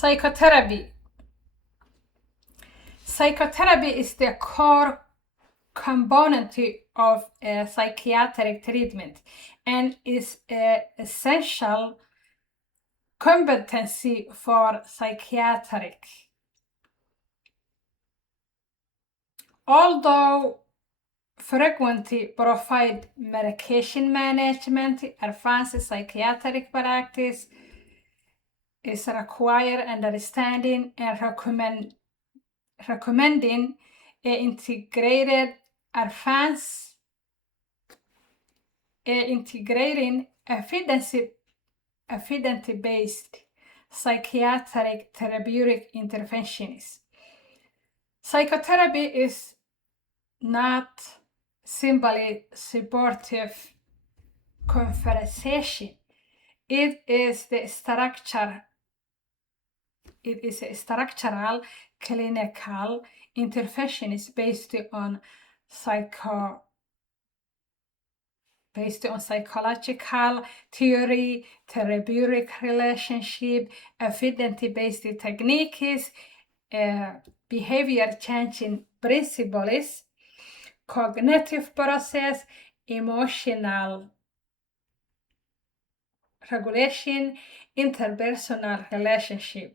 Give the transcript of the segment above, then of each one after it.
Psychotherapy. Psychotherapy is the core component of a psychiatric treatment and is an essential competency for psychiatric. Although frequently provide medication management, advanced psychiatric practice is required understanding and recommending an integrating evidence-based psychiatric therapeutic interventions. Psychotherapy is not simply supportive conversation. It is a structural clinical interventions based on psychological theory, therapeutic relationship, evidence-based techniques, behavior changing principles, cognitive process, emotional regulation, interpersonal relationship.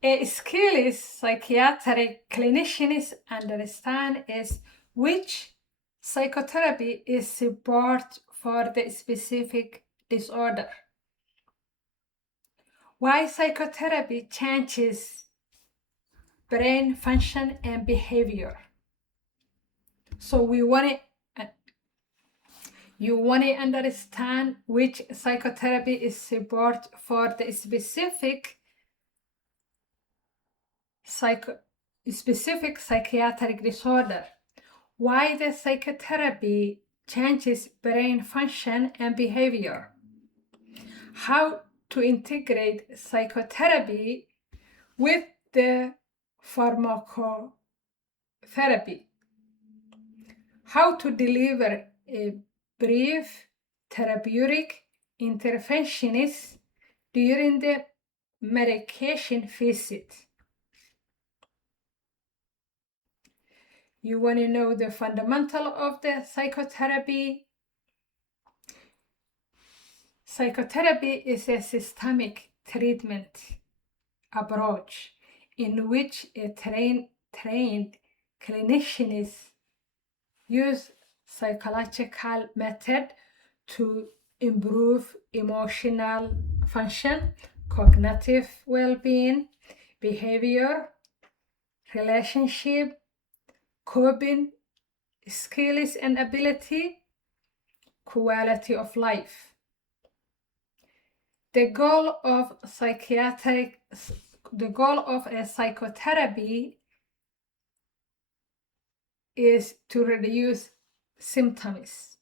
A skill is psychiatric clinicians understand is which psychotherapy is support for the specific disorder. Why psychotherapy changes brain function and behavior. So you want to understand which psychotherapy is support for the specific psychiatric disorder. Why the psychotherapy changes brain function and behavior. How to integrate psychotherapy with the pharmacotherapy. How to deliver a brief therapeutic interventions during the medication visit. You want to know the fundamental of the psychotherapy. Psychotherapy is a systemic treatment approach in which a trained clinicians use psychological method to improve emotional function, cognitive well-being, behavior, relationship, coping skills and ability, quality of life. The goal of a psychotherapy is to reduce symptoms,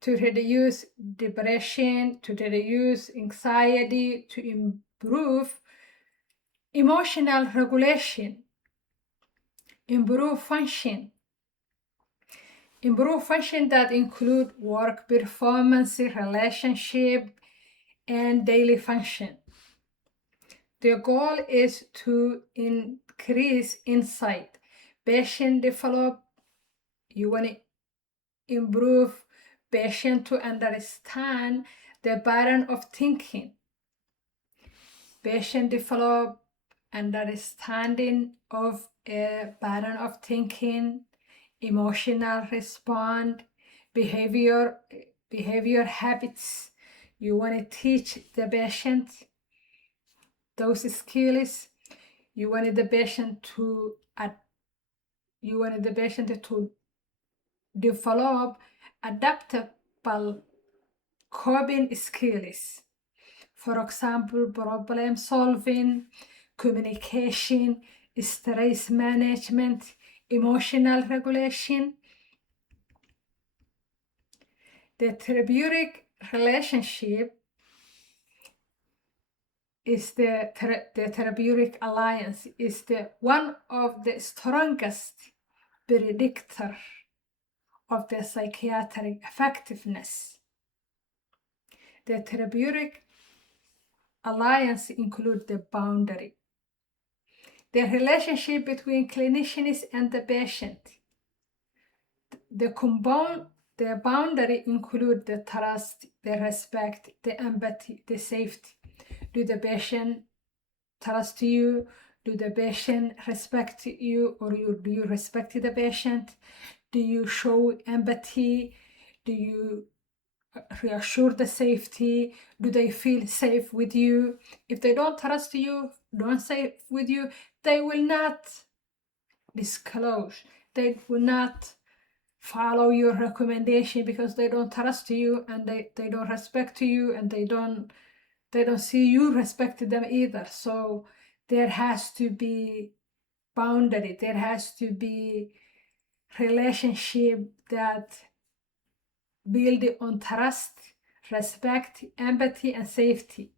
to reduce depression, to reduce anxiety, to improve emotional regulation, improve function that include work performance, relationship, and daily function. The goal is to increase insight. Patient develop, you want to improve patient to understand the pattern of thinking. Patient develop understanding of a pattern of thinking, emotional response, behavior habits. You want to teach the patient those skills. You wanted the patient to develop adaptable coping skills. For example, problem solving, communication, stress management, emotional regulation. The therapeutic relationship is the therapeutic alliance is the one of the strongest predictor of the psychiatric effectiveness. The therapeutic alliance include the boundary. The relationship between clinicians and the patient. The boundary include the trust, the respect, the empathy, the safety. Do the patient trust you? Do the patient respect you, or do you respect the patient? Do you show empathy? Do you reassure the safety? Do they feel safe with you? If they don't trust you, don't safe with you, they will not disclose. They will not follow your recommendation because they don't trust you, and they don't respect you, and they don't see you respect them either. So there has to be boundary. There has to be relationship that build on trust, respect, empathy, and safety.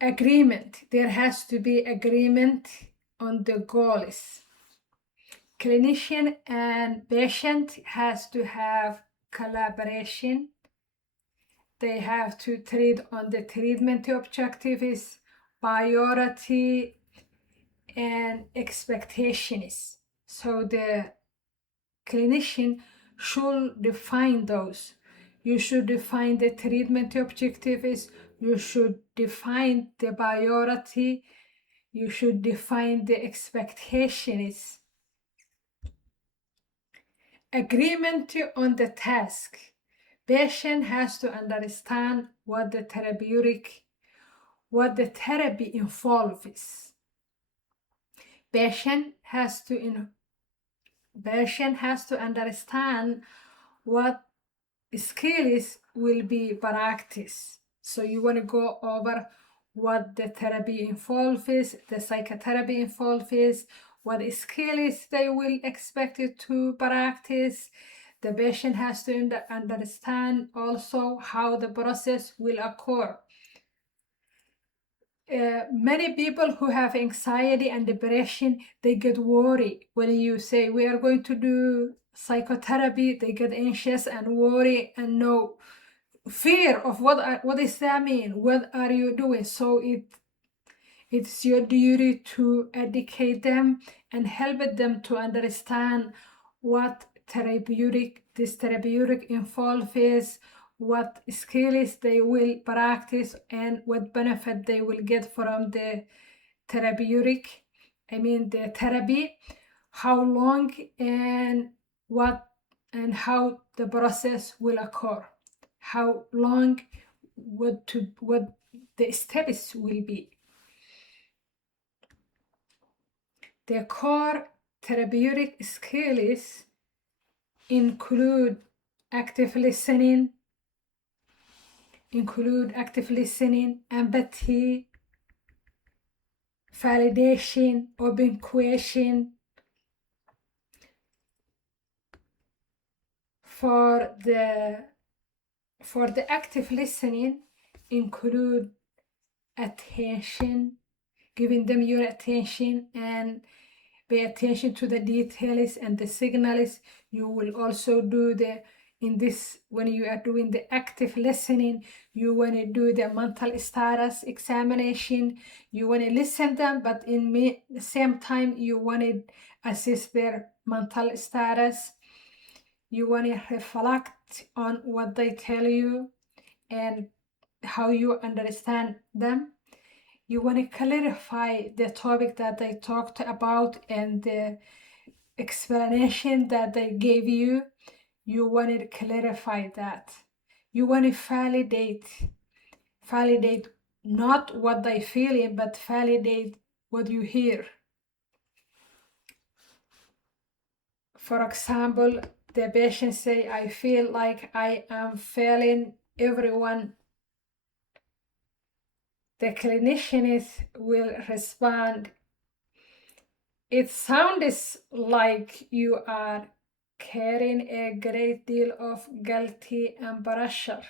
Agreement. There has to be agreement on the goals. Clinician and patient has to have collaboration. They have to treat on the treatment objectives, priority, and expectations. So the clinician should define those. You should define the treatment objectives. You should define the priority. You should define the expectations. Agreement on the task. Patient has to understand what the therapy involves. Patient has to understand what skills will be practiced. So you want to go over what the therapy involves, the psychotherapy involves, what skills they will expect you to practice. The patient has to understand also how the process will occur. Many people who have anxiety and depression, they get worried when you say we are going to do psychotherapy. They get anxious and worry and no fear of what does that mean? What are you doing? So it's your duty to educate them and help them to understand what this therapeutic involves, what skills they will practice, and what benefit they will get from the therapeutic. The therapy, how long and what and how the process will occur, how long, what the steps will be. The core therapeutic skills include active listening, empathy, validation, open question. For the active listening, include attention, giving them your attention and pay attention to the details and the signals. You will also do when you are doing the active listening, you want to do the mental status examination. You want to listen them, but in the same time, you want to assess their mental status. You want to reflect on what they tell you and how you understand them. You want to clarify the topic that they talked about and the explanation that they gave you. You want to clarify that. You want to validate not what they feeling, but validate what you hear. For example, the patient say, I feel like I am failing everyone. The clinician will respond, it sounds like you are carrying a great deal of guilty and pressure.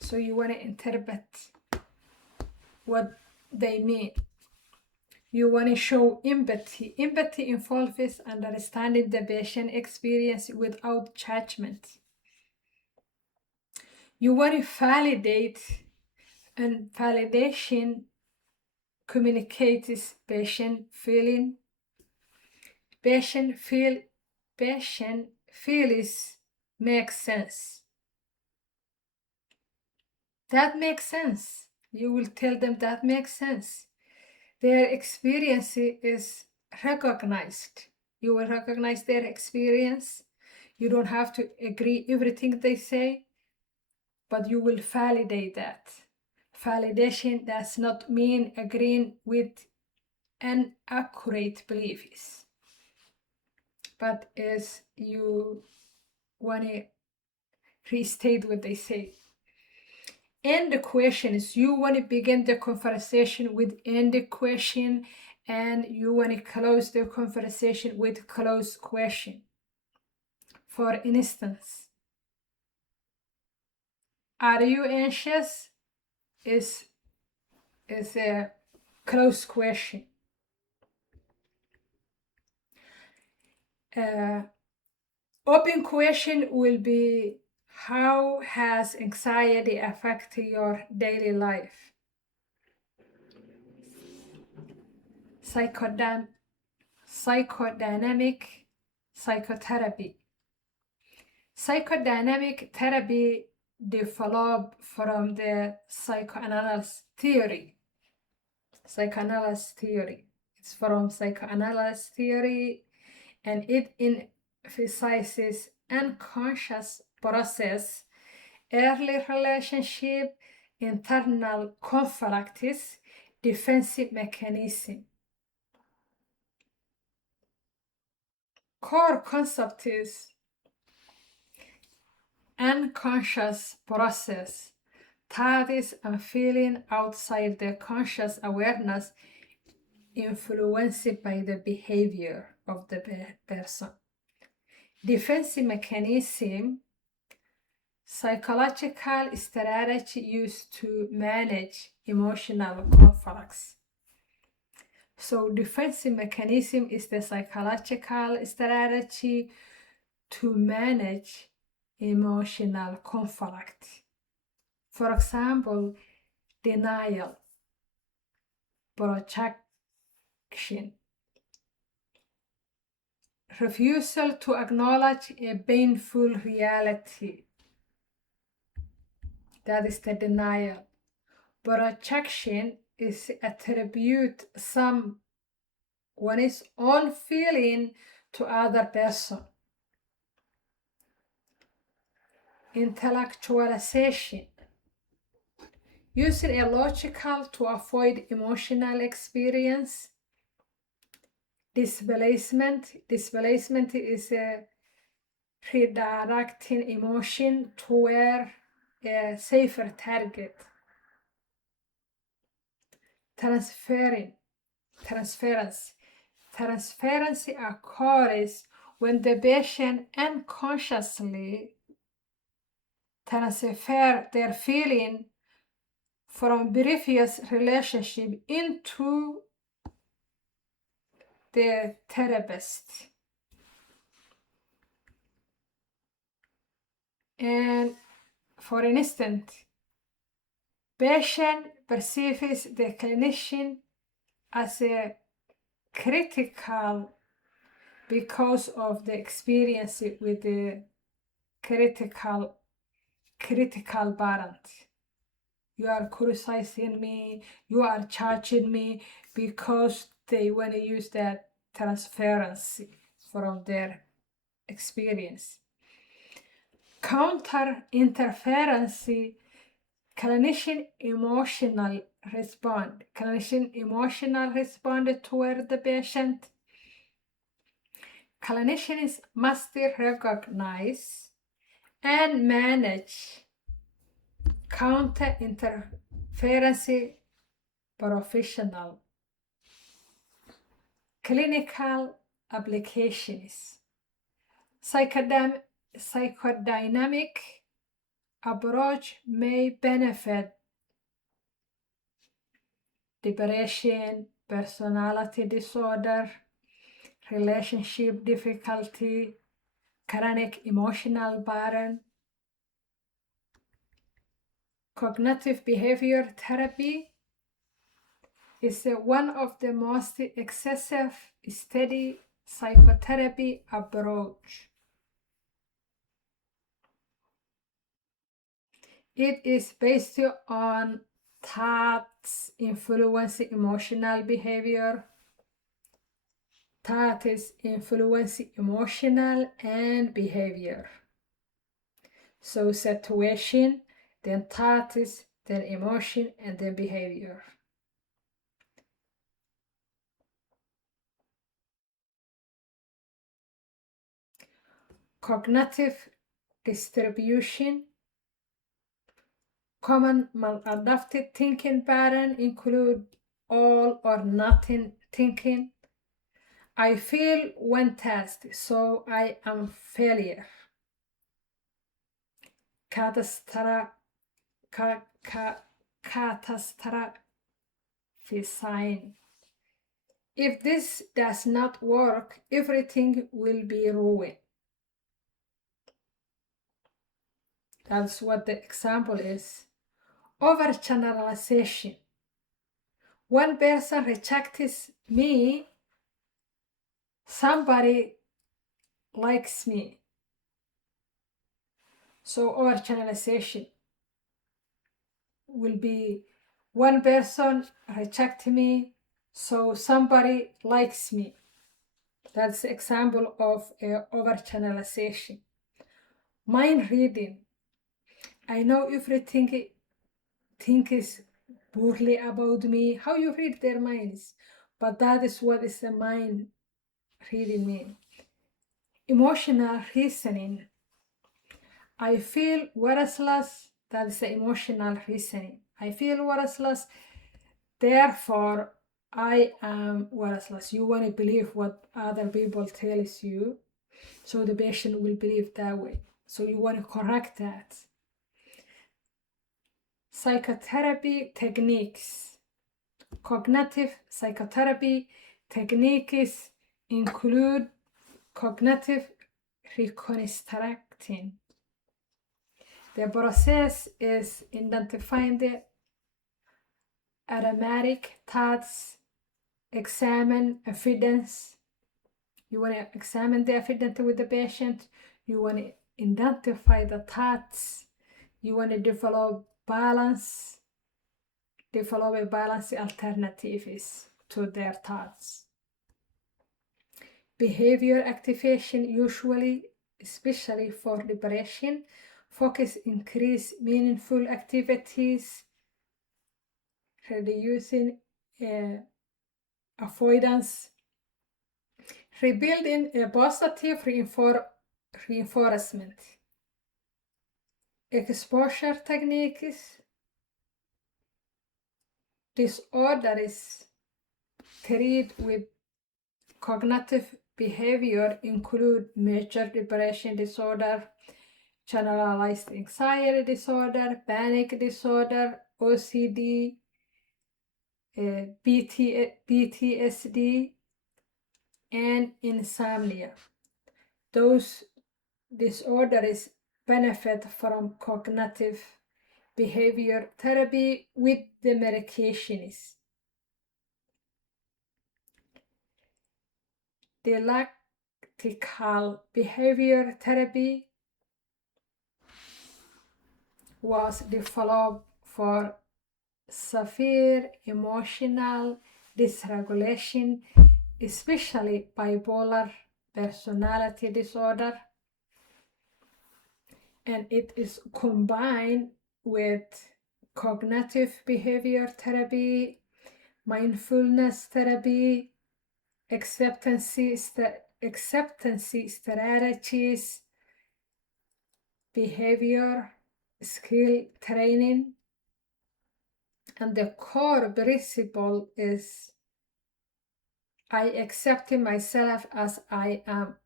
So you want to interpret what they mean. You want to show empathy. Empathy involves understanding the patient experience without judgment. You want to validate, and validation communicates patient feeling. Patient feels makes sense. That makes sense. You will tell them that makes sense. Their experience is recognized. You will recognize their experience. You don't have to agree everything they say, but you will validate that. Validation does not mean agreeing with inaccurate beliefs, but as you want to restate what they say. End questions. You want to begin the conversation with end question, and you want to close the conversation with close question. For instance, are you anxious? Is a close question. Open question will be, how has anxiety affected your daily life? Psychodynamic psychotherapy. Psychodynamic therapy developed from the psychoanalysis theory. Psychoanalysis theory. It's from psychoanalysis theory, and it emphasizes unconscious process, early relationship, internal conflicts, defensive mechanism. Core concept is unconscious process, thoughts and feeling outside the conscious awareness influenced by the behavior of the person. Defensive mechanism, psychological strategy used to manage emotional conflicts. So defensive mechanism is the psychological strategy to manage emotional conflict. For example, denial, projection, refusal to acknowledge a painful reality. That is the denial. Projection is attribute one's own feeling to other person. Intellectualization, using a logical to avoid emotional experience. Displacement is a redirecting emotion toward a safer target. Transference occurs when the patient unconsciously transfer their feeling from previous relationship into the therapist. And for instance, patient perceives the clinician as a critical because of the experience with the critical parent. You are criticizing me, you are judging me, because they want to use that transparency from their experience. Counter interference, clinician emotional response toward the patient. Clinicians must recognize and manage counter interference professional. Clinical applications. Psychodynamic approach may benefit depression, personality disorder, relationship difficulty, chronic emotional burden. Cognitive behavior therapy is one of the most excessive studied psychotherapy approach. It is based on thoughts influence emotional behavior. Thoughts influence emotional and behavior. So situation, then thoughts, then emotion, and then behavior. Cognitive distribution. Common maladaptive thinking patterns include all or nothing thinking. I fail when tested, so I am failure. Catastrophizing. If this does not work, everything will be ruined. That's what the example is. Overgeneralization. One person rejects me, somebody likes me. So overgeneralization will be one person rejects me, so somebody likes me. That's the example of overgeneralization. Mind reading. I know everything thinks poorly about me. How you read their minds? But that is what is the mind reading mean. Emotional reasoning. I feel worthless. That is the emotional reasoning. I feel worthless, therefore I am worthless. You want to believe what other people tells you, so the patient will believe that way. So you want to correct that. Psychotherapy techniques. Cognitive psychotherapy techniques include cognitive reconstructing. The process is identifying the automatic thoughts, examine evidence. You want to examine the evidence with the patient. You want to identify the thoughts. You want to develop a balanced alternatives to their thoughts. Behavior activation, usually, especially for depression, focus increase meaningful activities, reducing avoidance, rebuilding a positive reinforcement. Exposure techniques. Disorders treated with cognitive behavior include major depression disorder, generalized anxiety disorder, panic disorder, OCD, PTSD, and insomnia. Those disorders benefit from cognitive behavior therapy with the medications. Dialectical behavior therapy was developed for severe emotional dysregulation, especially bipolar personality disorder, and it is combined with cognitive behavior therapy, mindfulness therapy, acceptance strategies, behavior skill training, and the core principle is I accept myself as I am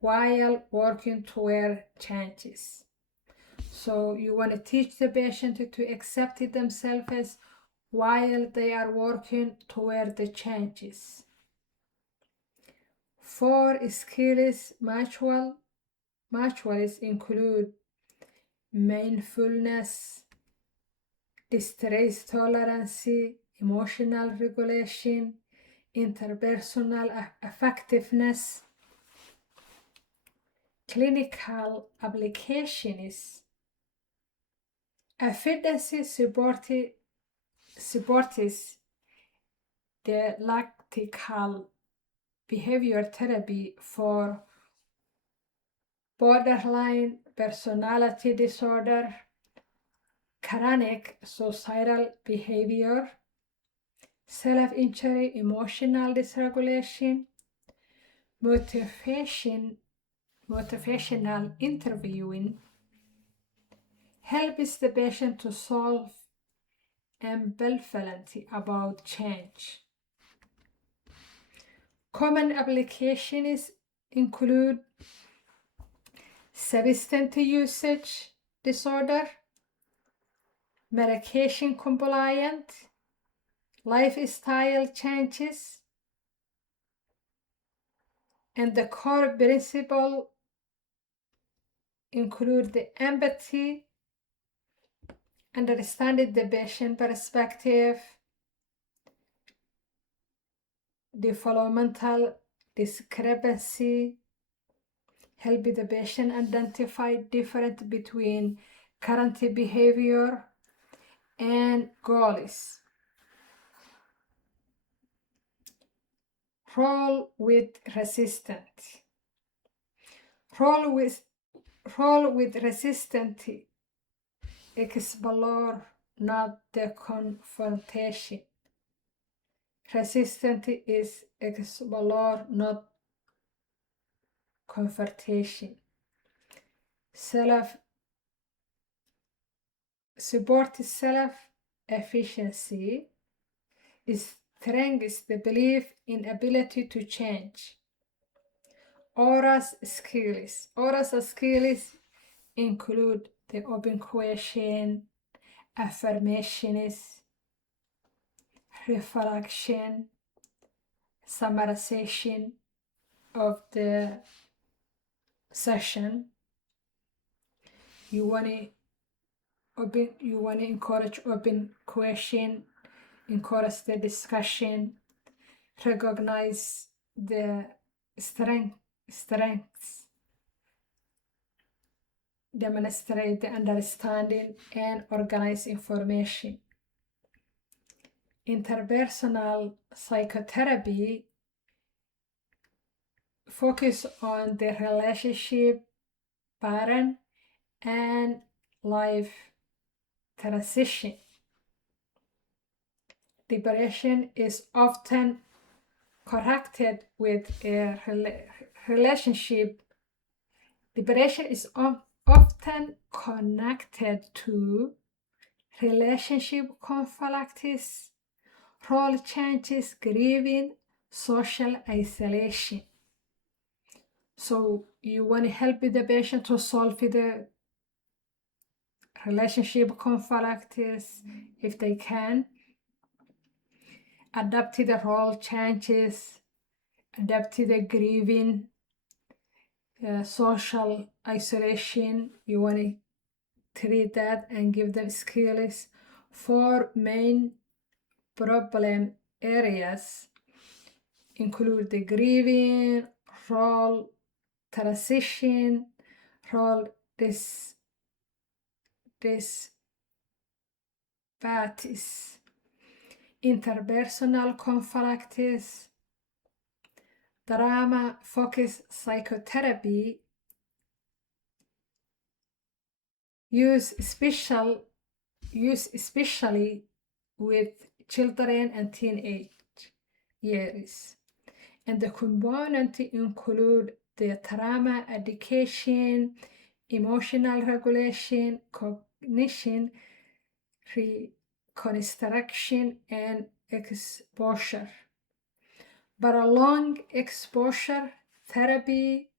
while working toward changes. So you want to teach the patient to accept themselves while they are working toward the changes. 4 skills modules include mindfulness, distress tolerance, emotional regulation, interpersonal effectiveness. Clinical applications. Evidence supports dialectical behavior therapy for borderline personality disorder, chronic suicidal behavior, self-injury, emotional dysregulation, motivational interviewing, helps the patient to solve ambivalence about change. Common applications include substance usage disorder, medication compliance, lifestyle changes, and the core principle include the empathy, understanding the patient perspective, developmental discrepancy, help the patient identify difference between current behavior and goals. Role with resistance. Role with resistance. Explore, not the confrontation. Resistance is explore, not confrontation. Support self-efficiency strengthens the belief in ability to change. Aura's skills. Aura's skills include the open question, affirmations, reflection, summarization of the session. You want to encourage open question, encourage the discussion, recognize the strengths, demonstrate the understanding, and organize information. Interpersonal psychotherapy focus on the relationship, pattern, and life transition. Depression is often corrected with a relationship. Depression is often connected to relationship conflicts, role changes, grieving, social isolation. So you want to help the patient to solve the relationship conflicts if they can, adapt to the role changes, adapt to the grieving, social isolation. You want to treat that and give them skills. 4 main problem areas include the grieving, role transition, role disparities, interpersonal conflicts. Drama focused psychotherapy use especially with children and teenage years, and the components include the trauma education, emotional regulation, cognition, reconstruction, and exposure. But a long exposure therapy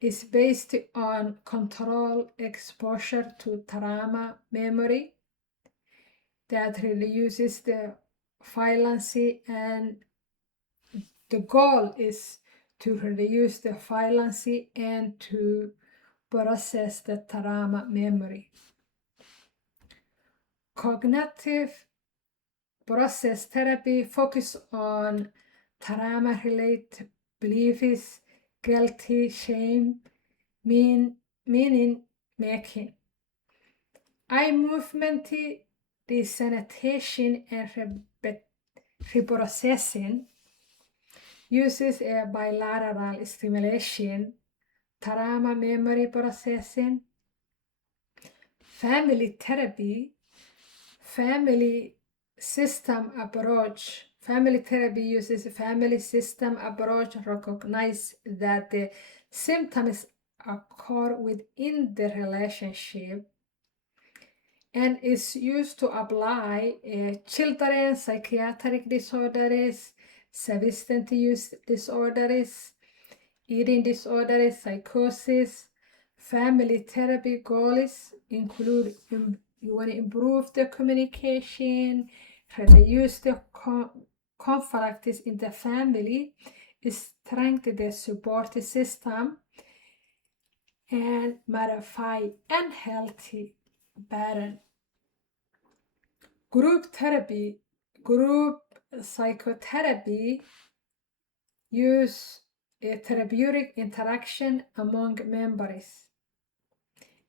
is based on controlled exposure to trauma memory that reduces the violence, and the goal is to reduce the violence and to process the trauma memory. Cognitive process therapy focus on trauma-related beliefs, guilty, shame, meaning making. Eye movement desensitization and reprocessing uses a bilateral stimulation, trauma memory processing. Family therapy, family system approach. Family therapy uses a family system approach, recognize that the symptoms occur within the relationship, and is used to apply children's psychiatric disorders, substance use disorders, eating disorders, psychosis. Family therapy goals include you want to improve the communication, reduce the conflicts in the family, strengthen the support system, and modify unhealthy pattern. Group therapy, group psychotherapy use a therapeutic interaction among members.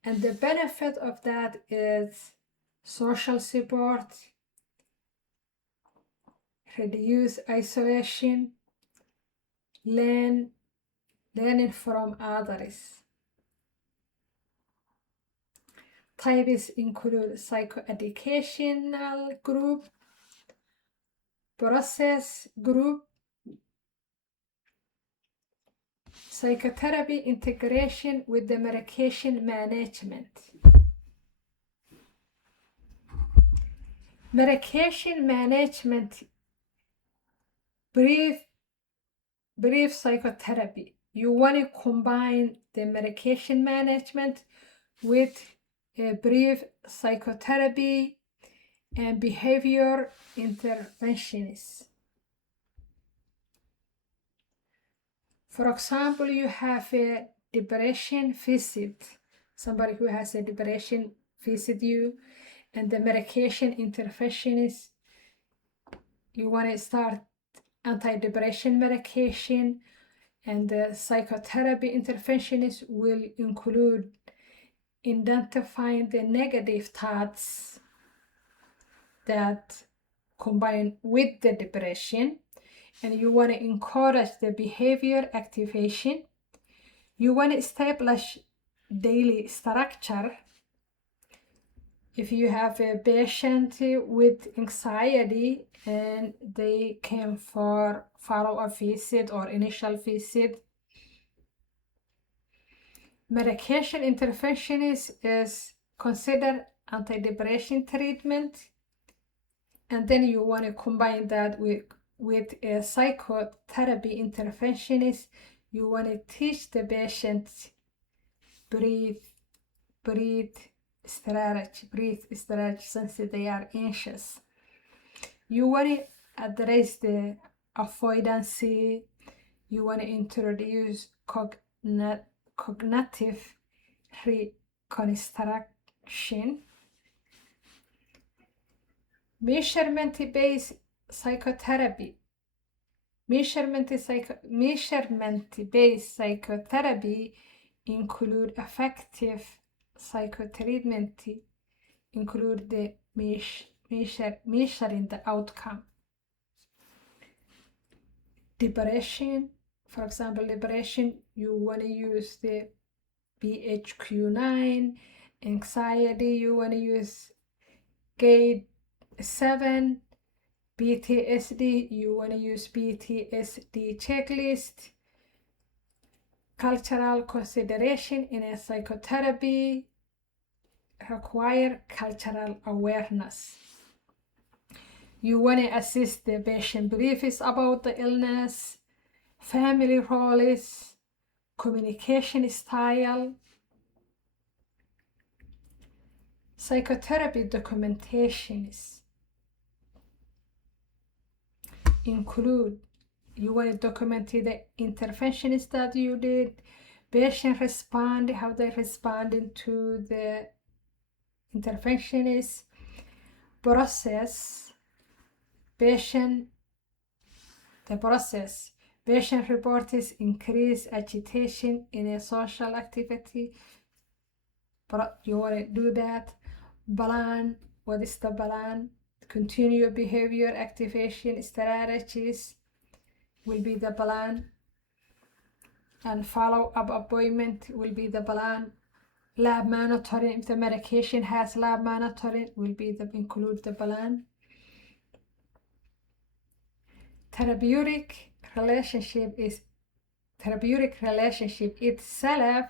And the benefit of that is social support, reduce isolation, learning from others. Types include psychoeducational group, process group, psychotherapy integration with the medication management. Medication management, brief psychotherapy. You want to combine the medication management with a brief psychotherapy and behavior interventions. For example, you have a depression visit, somebody who has a depression visit you, and the medication intervention is you want to start antidepressant medication, and the psychotherapy interventions will include identifying the negative thoughts that combine with the depression, and you want to encourage the behavior activation. You want to establish daily structure. If you have a patient with anxiety and they came for follow-up visit or initial visit, medication intervention is considered antidepressant treatment, and then you want to combine that with a psychotherapy interventionist. You want to teach the patient breathe strategy since they are anxious. You want to address the avoidance. You want to introduce cognitive reconstruction. Measurement-based psychotherapy. Measurement-based psychotherapy include effective psychotreatment, include the measuring the outcome. Depression, for example, depression, you want to use the PHQ-9. Anxiety, you want to use GATE-7. PTSD, you want to use PTSD checklist. Cultural consideration in a psychotherapy require cultural awareness. You want to assist the patient beliefs about the illness, family roles, communication style. Psychotherapy documentations include, you want to document the interventions that you did, patient respond, how they responded to the interventions, process patient reports increased agitation in a social activity. You want to do that. Plan. What is the plan? Continue behavior activation strategies will be the plan. And follow-up appointment will be the plan. Lab monitoring, if the medication has lab monitoring, will be include the plan. Therapeutic relationship itself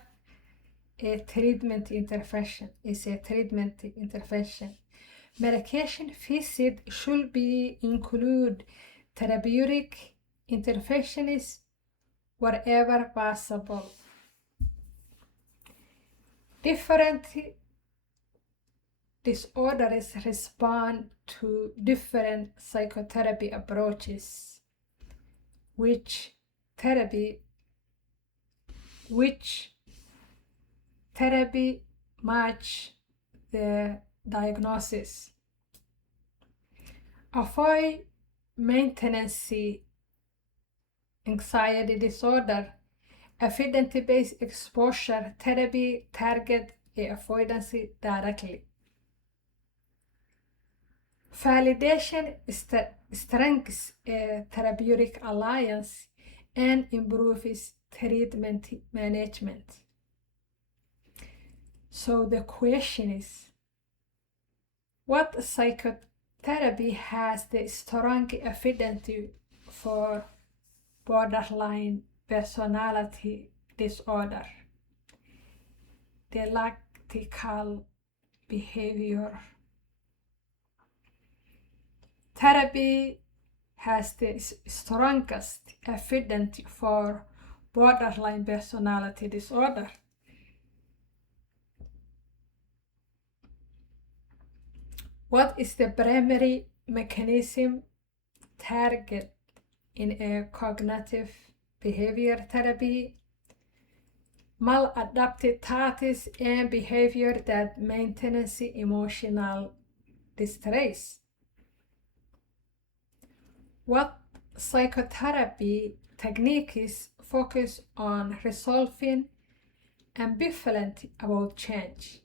a treatment intervention. Medication visit should be include therapeutic interventions wherever possible. Different disorders respond to different psychotherapy approaches, which therapy match the diagnosis. Avoid maintenance anxiety disorder. Evidence-based exposure therapy target avoidance directly. Validation strengthens a therapeutic alliance and improves treatment management. So the question is, what psychotherapy has the strong evidence for borderline personality disorder, dialectical behavior? Therapy has the strongest evidence for borderline personality disorder. What is the primary mechanism target in a cognitive behavior therapy? Maladaptive thoughts and behavior that maintain emotional distress. What psychotherapy techniques focus on resolving ambivalent about change?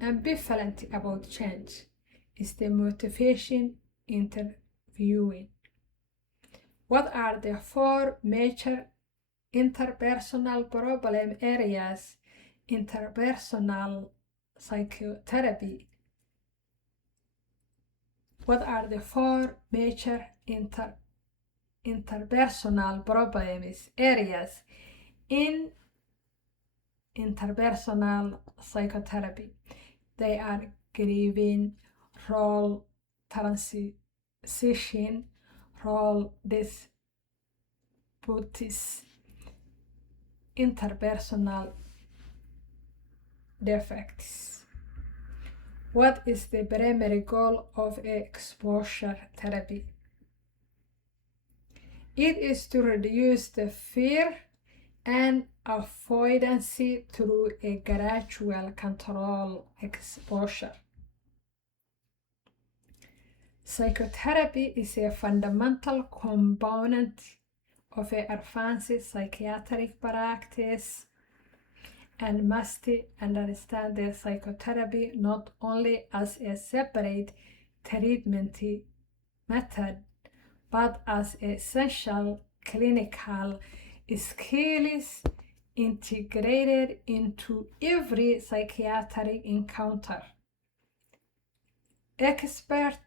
Ambivalent about change is the motivation interviewing. What are the 4 major interpersonal problem areas interpersonal psychotherapy? What are the 4 major interpersonal problems areas in interpersonal psychotherapy? They are grieving, role transition, role disputes, interpersonal defects. What is the primary goal of exposure therapy? It is to reduce the fear and avoidance through a gradual control exposure. Psychotherapy is a fundamental component of an advanced psychiatric practice and must understand the psychotherapy not only as a separate treatment method, but as essential clinical skills integrated into every psychiatric encounter. Expert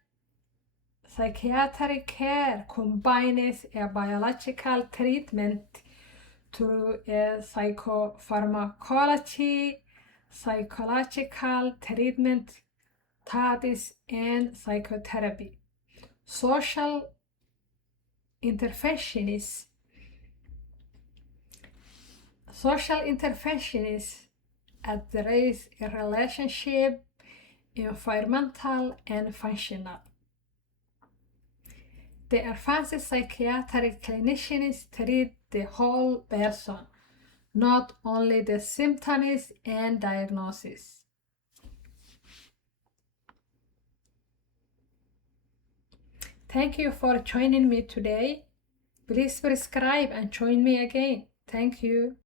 psychiatric care combines a biological treatment through a psychopharmacology, psychological treatment, therapies, and psychotherapy. Social interventionists address a relationship, environmental, and functional. The advanced psychiatric clinicians treat the whole person, not only the symptoms and diagnosis. Thank you for joining me today. Please subscribe and join me again. Thank you.